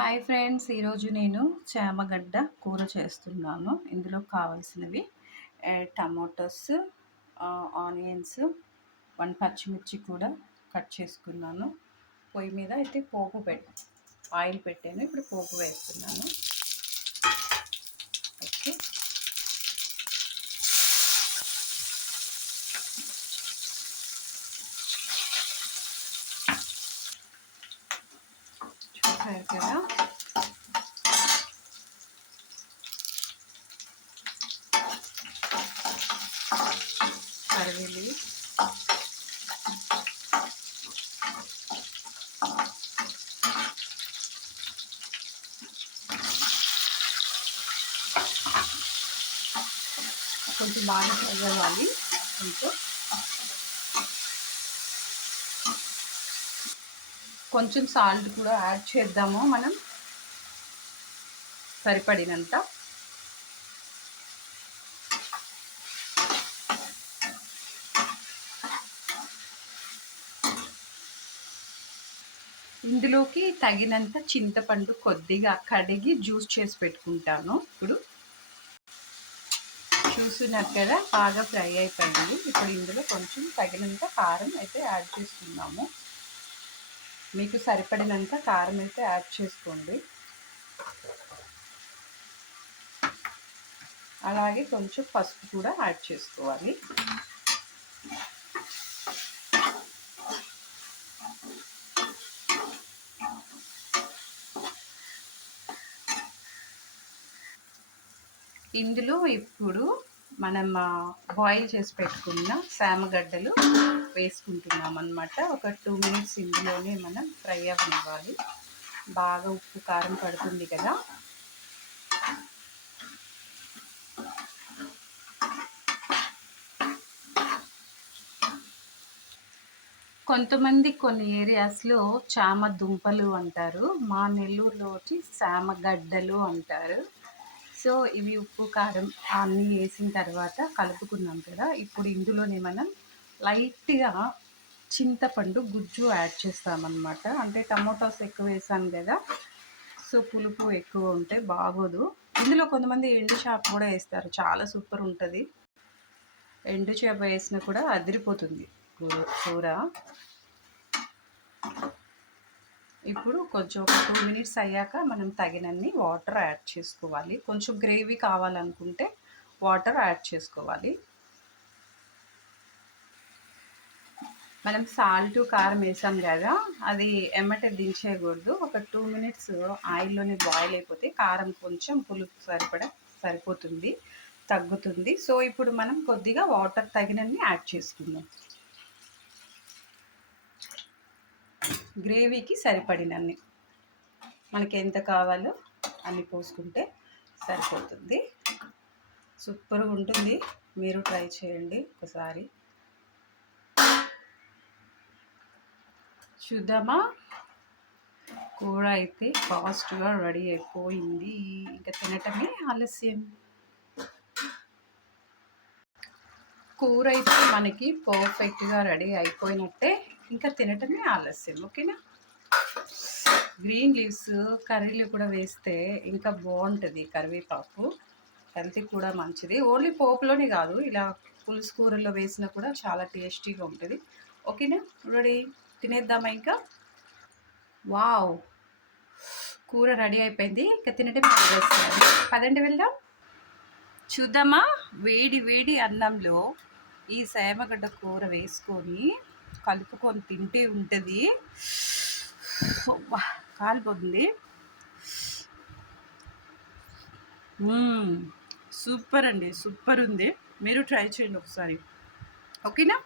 Hi friends, ఈరోజు నేను చామగడ్డ కూర చేస్తున్నాను. ఇందులో కావాల్సినవి టమాటోస్, ఆనియన్స్, 1 పచ్చిమిర్చి కూడా కట్ చేసుకున్నాను. పొయ్యి మీద అయితే ఆయిల్ పెట్టాను. ఇప్పుడు పోపు వేస్తున్నాను. ఓకే, చూసారు కదా. కరివేలి, కొంచెం బాగా కలవాలి. కొంచెం సాల్ట్ కూడా యాడ్ చేద్దాము మనం సరిపడినంత. ఇందులోకి తగినంత చింతపండు కొద్దిగా కడిగి జ్యూస్ చేసి పెట్టుకుంటాను. ఇప్పుడు చూస్తున్నారు కదా, బాగా ఫ్రై అయిపోయింది. ఇప్పుడు ఇందులో కొంచెం తగినంత కారం అయితే యాడ్ చేసుకున్నాము. మీకు సరిపడినంత కారం అయితే యాడ్ చేసుకోండి. అలాగే కొంచెం పసుపు కూడా యాడ్ చేసుకోవాలి. ఇందులో ఇప్పుడు మనం బాయిల్ చేసి పెట్టుకున్న చామగడ్డలు వేసుకుంటున్నాం అన్నమాట. ఒక 2 మినిట్స్ ఇందులోనే మనం ఫ్రై అవ్వనివ్వాలి. బాగా ఉప్పు కారం పడుతుంది కదా. కొంతమంది కొన్ని ఏరియాస్లో చామ దుంపలు అంటారు. మా నెల్లూరులో వచ్చి చామగడ్డలు అంటారు. సో ఇవి ఉప్పు కారం అన్నీ వేసిన తర్వాత కలుపుకున్నాం కదా. ఇప్పుడు ఇందులోనే మనం లైట్గా చింతపండు గుజ్జు యాడ్ చేస్తామన్నమాట. అంటే టమోటాస్ ఎక్కువ వేసాను కదా, సో పులుపు ఎక్కువ ఉంటే బాగోదు. ఇందులో కొంతమంది ఎండు చేప కూడా వేస్తారు, చాలా సూపర్ ఉంటుంది. ఎండు చేప వేసినా కూడా అదిరిపోతుంది కూర. ఇప్పుడు కొంచెం ఒక 2 మినిట్స్ అయ్యాక మనం తగినన్ని వాటర్ యాడ్ చేసుకోవాలి. కొంచెం గ్రేవీ కావాలనుకుంటే వాటర్ యాడ్ చేసుకోవాలి. మనం సాల్ట్ కారం వేసాం కదా, అది ఎమ్మటే దించేయకూడదు. ఒక 2 మినిట్స్ ఆయిల్లోనే బాయిల్ అయిపోతే కారం కొంచెం పులుపు సరిపోతుంది, తగ్గుతుంది. సో ఇప్పుడు మనం కొద్దిగా వాటర్ తగినన్ని యాడ్ చేసుకుందాం. గ్రేవీకి సరిపడినన్ని మనకి ఎంత కావాలో అన్ని పోసుకుంటే సరిపోతుంది. సూపర్గా ఉంటుంది, మీరు ట్రై చేయండి ఒకసారి. చూద్దామా, కూర అయితే ఫాస్ట్గా రెడీ అయిపోయింది. ఇంకా తినటమే ఆలస్యం. కూర అయితే మనకి పర్ఫెక్ట్గా రెడీ అయిపోయినట్టే, ఇంకా తినటమే ఆలస్యం. ఓకేనా. గ్రీన్ లీవ్స్ కర్రీలో కూడా వేస్తే ఇంకా బాగుంటుంది. కరివేపాకు హెల్త్కి కూడా మంచిది. ఓన్లీ పోపులోనే కాదు, ఇలా పులుసు కూరల్లో వేసినా కూడా చాలా టేస్టీగా ఉంటుంది. ఓకేనా, రెడీ, తినేద్దామా ఇంకా. వావ్, కూర రెడీ అయిపోయింది. ఇంకా తినటమే ఆలస్యం. పదండి వెళ్దాం. చూద్దామా, వేడి వేడి అన్నంలో ఈ చామగడ్డ కూర వేసుకొని కలుపుకొని తింటే ఉంటుంది. కాలిపోతుంది. సూపర్ అండి, సూపర్ ఉంది. మీరు ట్రై చేయండి ఒకసారి. ఓకేనా.